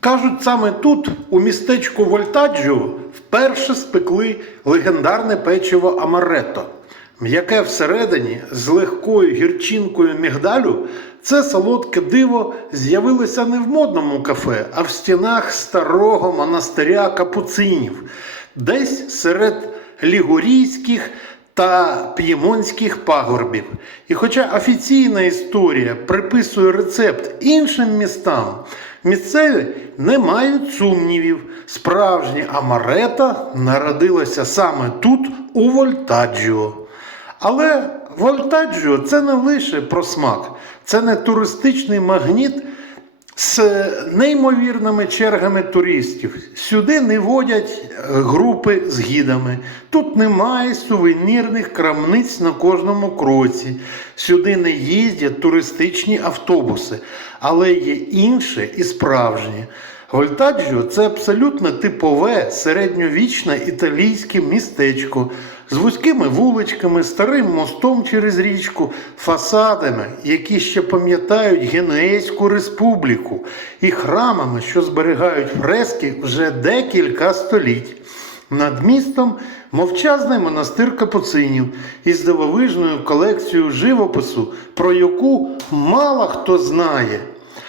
Кажуть, саме тут, у містечку Вольтаджо, вперше спекли легендарне печиво Амаретто. М'яке всередині з легкою гірчинкою мігдалю, це солодке диво з'явилося не в модному кафе, а в стінах старого монастиря капуцинів, десь серед лігурійських та п'ємонських пагорбів. І хоча офіційна історія приписує рецепт іншим містам, місцеві не мають сумнівів. Справжнє амарета народилося саме тут, у Вольтаджіо. Але Вольтаджіо це не лише про смак, це не туристичний магніт з неймовірними чергами туристів. Сюди не водять е, групи з гідами. Тут немає сувенірних крамниць на кожному кроці. Сюди не їздять туристичні автобуси, але є інше і справжнє. Вольтаджіо це абсолютно типове середньовічне італійське містечко з вузькими вуличками, старим мостом через річку, фасадами, які ще пам'ятають Генуезьку республіку, і храмами, що зберігають фрески вже декілька століть. Над містом мовчазний монастир капуцинів із дивовижною колекцією живопису, про яку мало хто знає.